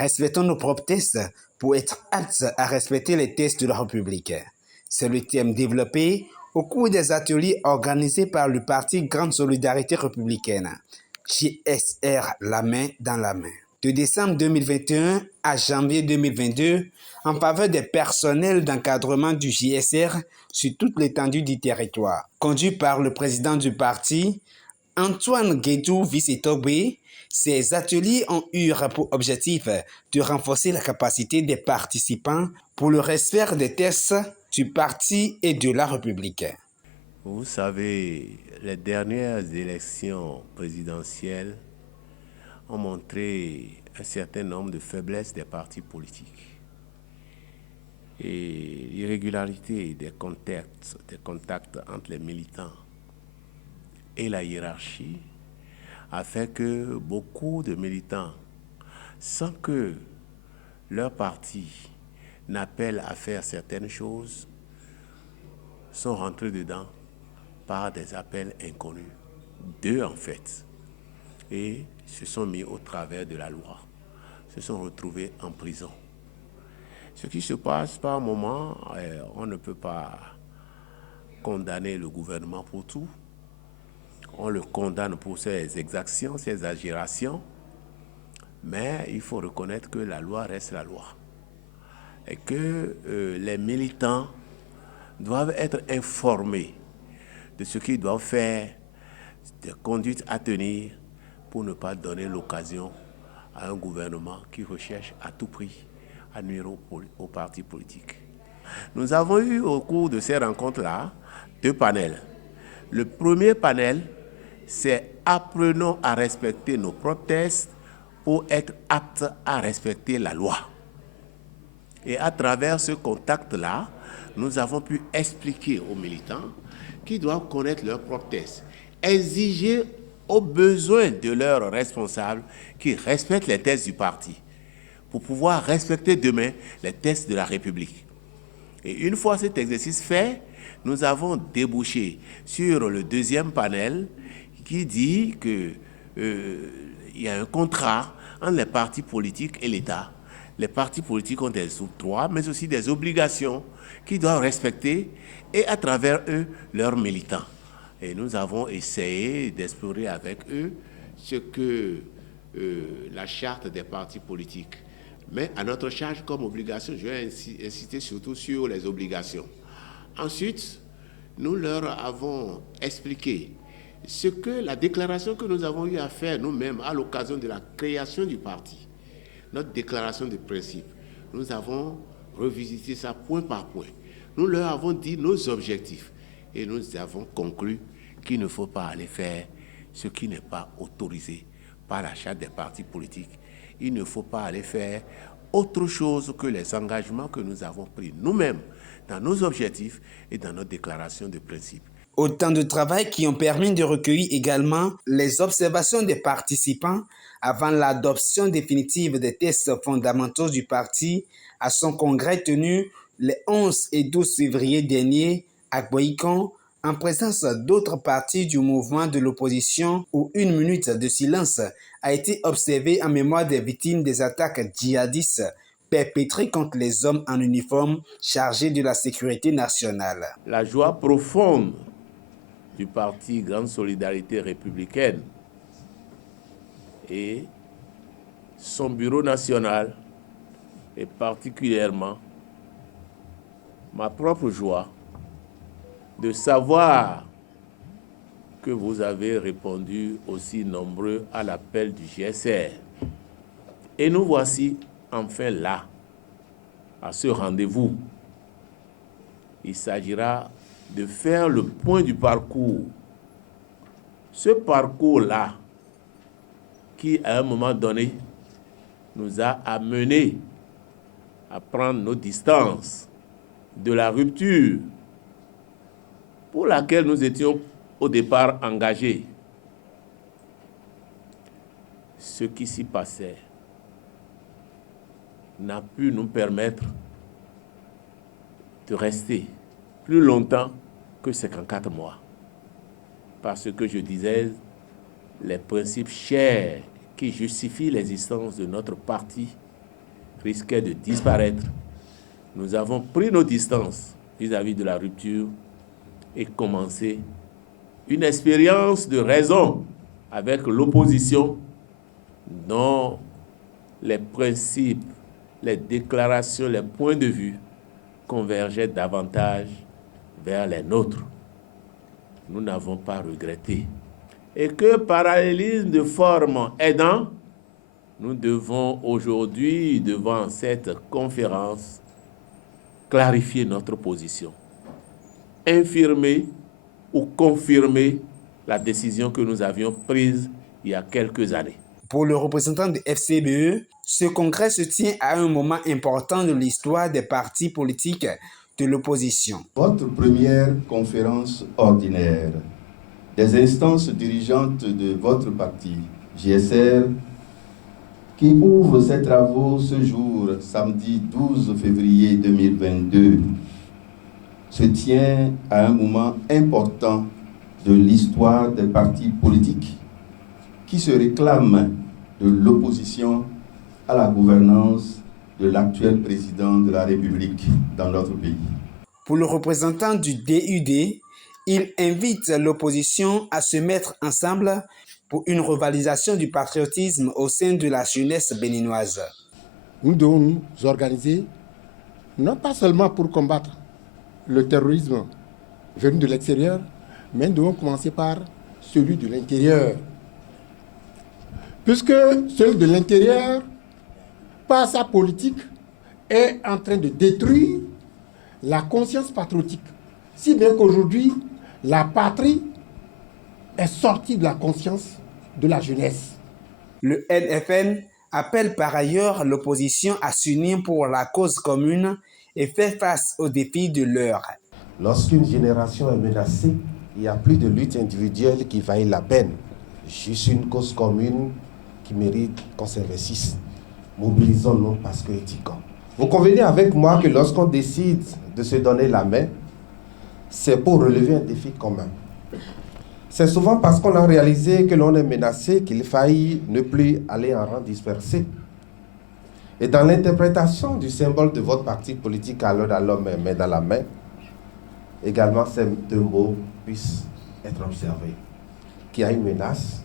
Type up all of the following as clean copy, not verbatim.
Respectons nos propres tests pour être aptes à respecter les tests de la République. C'est le thème développé au cours des ateliers organisés par le Parti Grande Solidarité Républicaine, JSR la main dans la main. De décembre 2021 à janvier 2022, en faveur des personnels d'encadrement du JSR sur toute l'étendue du territoire. Conduit par le président du parti, Antoine Guédou Vissétobé, ces ateliers ont eu pour objectif de renforcer la capacité des participants pour le respect des tests du parti et de la République. Vous savez, les dernières élections présidentielles ont montré un certain nombre de faiblesses des partis politiques. Et l'irrégularité des contacts entre les militants et la hiérarchie a fait que beaucoup de militants, sans que leur parti n'appelle à faire certaines choses, sont rentrés dedans par des appels inconnus, d'eux en fait, et se sont mis au travers de la loi, se sont retrouvés en prison. Ce qui se passe par moment, on ne peut pas condamner le gouvernement pour tout. On le condamne pour ses exactions, ses agérations, mais il faut reconnaître que la loi reste la loi et que les militants doivent être informés de ce qu'ils doivent faire, des conduites à tenir pour ne pas donner l'occasion à un gouvernement qui recherche à tout prix à nuire aux partis politiques. Nous avons eu au cours de ces rencontres-là 2 panels. Le premier panel, c'est apprenons à respecter nos propres tests pour être aptes à respecter la loi. Et à travers ce contact-là, nous avons pu expliquer aux militants qu'ils doivent connaître leurs propres tests, exiger aux besoins de leurs responsables qu'ils respectent les tests du parti pour pouvoir respecter demain les tests de la République. Et une fois cet exercice fait, nous avons débouché sur le deuxième panel qui dit qu'il y a un contrat entre les partis politiques et l'État. Les partis politiques ont des droits, mais aussi des obligations qu'ils doivent respecter et à travers eux, leurs militants. Et nous avons essayé d'explorer avec eux ce que la charte des partis politiques. Mais à notre charge comme obligation, je vais insister surtout sur les obligations. Ensuite, nous leur avons expliqué ce que la déclaration que nous avons eu à faire nous-mêmes à l'occasion de la création du parti, notre déclaration de principe. Nous avons revisité ça point par point. Nous leur avons dit nos objectifs et nous avons conclu qu'il ne faut pas aller faire ce qui n'est pas autorisé par la charte des partis politiques. Il ne faut pas aller faire autre chose que les engagements que nous avons pris nous-mêmes dans nos objectifs et dans notre déclaration de principe. Autant de travail qui ont permis de recueillir également les observations des participants avant l'adoption définitive des tests fondamentaux du parti à son congrès tenu les 11 et 12 février dernier à Boïcon, en présence d'autres partis du mouvement de l'opposition où une minute de silence a été observée en mémoire des victimes des attaques djihadistes perpétrées contre les hommes en uniforme chargés de la sécurité nationale. La joie profonde du parti Grande Solidarité Républicaine et son bureau national, et particulièrement ma propre joie de savoir que vous avez répondu aussi nombreux à l'appel du GSR. Et nous voici enfin là, à ce rendez-vous. Il s'agira de faire le point du parcours. Ce parcours-là, qui à un moment donné nous a amenés à prendre nos distances de la rupture pour laquelle nous étions au départ engagés. Ce qui s'y passait n'a pu nous permettre de rester plus longtemps que 54 mois. Parce que je disais, les principes chers qui justifient l'existence de notre parti risquait de disparaître, nous avons pris nos distances vis-à-vis de la rupture et commencé une expérience de raison avec l'opposition dont les principes, les déclarations, les points de vue convergeaient davantage vers les nôtres. Nous n'avons pas regretté. Et que parallélisme de forme aidant, nous devons aujourd'hui, devant cette conférence, clarifier notre position, infirmer ou confirmer la décision que nous avions prise il y a quelques années. Pour le représentant de FCBE, ce congrès se tient à un moment important de l'histoire des partis politiques de l'opposition. Votre première conférence ordinaire des instances dirigeantes de votre parti, GSR, qui ouvre ses travaux ce jour, samedi 12 février 2022, se tient à un moment important de l'histoire des partis politiques qui se réclament de l'opposition à la gouvernance de l'actuel président de la République dans notre pays. Pour le représentant du DUD, il invite l'opposition à se mettre ensemble pour une revalorisation du patriotisme au sein de la jeunesse béninoise. Nous devons nous organiser, non pas seulement pour combattre le terrorisme venu de l'extérieur, mais nous devons commencer par celui de l'intérieur. Puisque celui de l'intérieur, par sa politique, est en train de détruire la conscience patriotique. Si bien qu'aujourd'hui, la patrie est sortie de la conscience de la jeunesse. Le NFN appelle par ailleurs l'opposition à s'unir pour la cause commune et faire face aux défis de l'heure. Lorsqu'une génération est menacée, il n'y a plus de lutte individuelle qui vaille la peine. Juste une cause commune qui mérite qu'on s'investisse. Mobilisons-nous parce que éthiquement. Vous convenez avec moi que lorsqu'on décide de se donner la main, c'est pour relever un défi commun. C'est souvent parce qu'on a réalisé que l'on est menacé qu'il faille ne plus aller en rang dispersé. Et dans l'interprétation du symbole de votre parti politique à l'heure à l'homme main dans la main, également ces deux mots puissent être observés. Qu'il y a une menace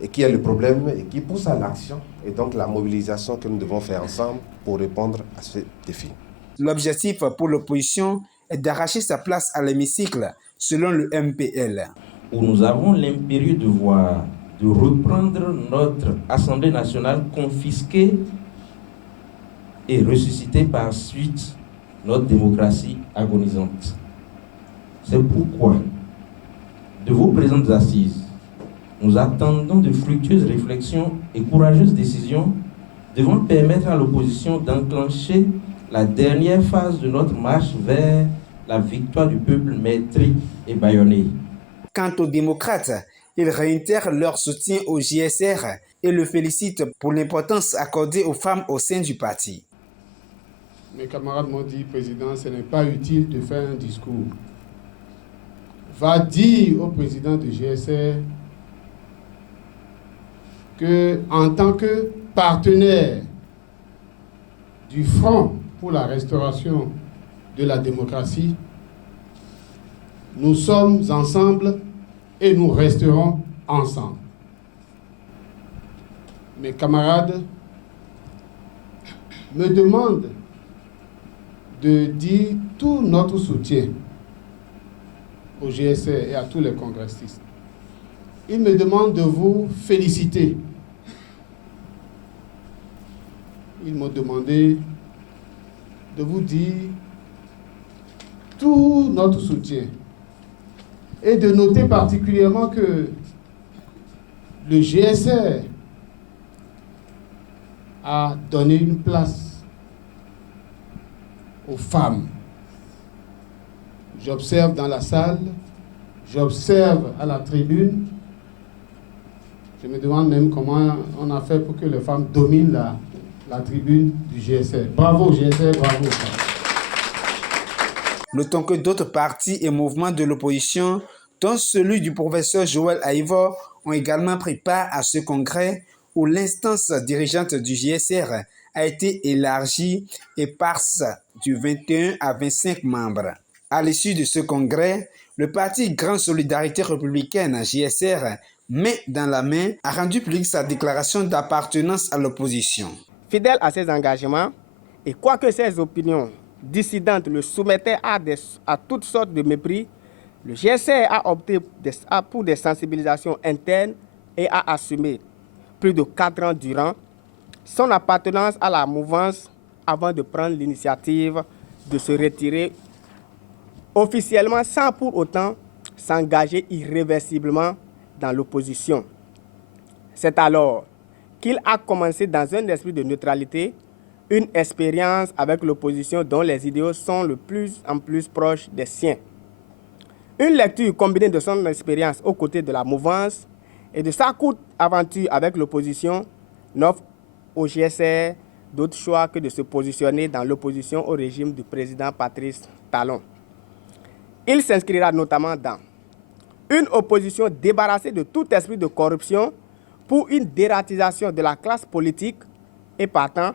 et qu'il y a le problème et qui pousse à l'action et donc la mobilisation que nous devons faire ensemble pour répondre à ce défi. L'objectif pour l'opposition est d'arracher sa place à l'hémicycle selon le MPL. Où nous avons l'impérieux devoir de reprendre notre Assemblée nationale confisquée et ressusciter par suite notre démocratie agonisante. C'est pourquoi, de vos présentes assises, nous attendons de fructueuses réflexions et courageuses décisions devant permettre à l'opposition d'enclencher la dernière phase de notre marche vers la victoire du peuple meurtri et bâillonné. Quant aux démocrates, ils réitèrent leur soutien au GSR et le félicitent pour l'importance accordée aux femmes au sein du parti. Mes camarades m'ont dit, Président, ce n'est pas utile de faire un discours. Va dire au président du GSR qu'en tant que partenaire du Front pour la restauration de la démocratie, nous sommes ensemble et nous resterons ensemble. Mes camarades me demandent de dire tout notre soutien au GSR et à tous les congressistes. Ils me demandent de vous féliciter. Ils m'ont demandé de vous dire tout notre soutien et de noter particulièrement que le GSR a donné une place aux femmes. J'observe dans la salle, j'observe à la tribune. Je me demande même comment on a fait pour que les femmes dominent la tribune du GSR. Bravo GSR, bravo. Notons que d'autres partis et mouvements de l'opposition, dont celui du professeur Joël Aïvor, ont également pris part à ce congrès où l'instance dirigeante du GSR a été élargie et passe du 21 à 25 membres. À l'issue de ce congrès, le parti Grande Solidarité Républicaine, JSR, main dans la main, a rendu publique sa déclaration d'appartenance à l'opposition. Fidèle à ses engagements, et quoique ses opinions dissidentes le soumettaient à toutes sortes de mépris, le GSR a opté pour des sensibilisations internes et a assumé plus de 4 ans durant son appartenance à la mouvance avant de prendre l'initiative de se retirer officiellement sans pour autant s'engager irréversiblement dans l'opposition. C'est alors qu'il a commencé dans un esprit de neutralité une expérience avec l'opposition dont les idéaux sont de plus en plus proches des siens. Une lecture combinée de son expérience aux côtés de la mouvance et de sa courte aventure avec l'opposition n'offre au GSR d'autre choix que de se positionner dans l'opposition au régime du président Patrice Talon. Il s'inscrira notamment dans une opposition débarrassée de tout esprit de corruption pour une dératisation de la classe politique et partant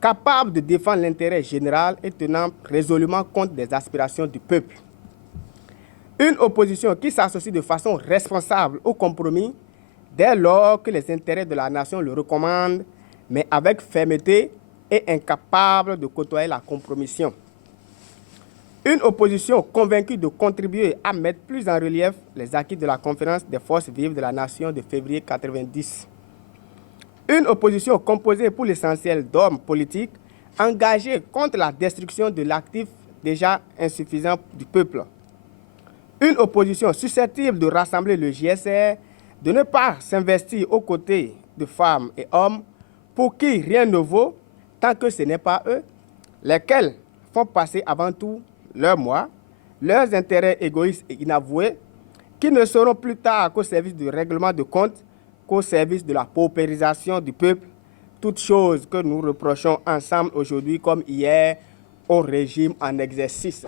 capable de défendre l'intérêt général et tenant résolument compte des aspirations du peuple. Une opposition qui s'associe de façon responsable au compromis dès lors que les intérêts de la nation le recommandent, mais avec fermeté et incapable de côtoyer la compromission. Une opposition convaincue de contribuer à mettre plus en relief les acquis de la conférence des forces vives de la nation de février 1990. Une opposition composée pour l'essentiel d'hommes politiques engagés contre la destruction de l'actif déjà insuffisant du peuple. Une opposition susceptible de rassembler le GSR, de ne pas s'investir aux côtés de femmes et hommes pour qui rien ne vaut tant que ce n'est pas eux, lesquels font passer avant tout leurs moi, leurs intérêts égoïstes et inavoués, qui ne seront plus tard qu'au service du règlement de compte, qu'au service de la paupérisation du peuple, toutes choses que nous reprochons ensemble aujourd'hui comme hier au régime en exercice.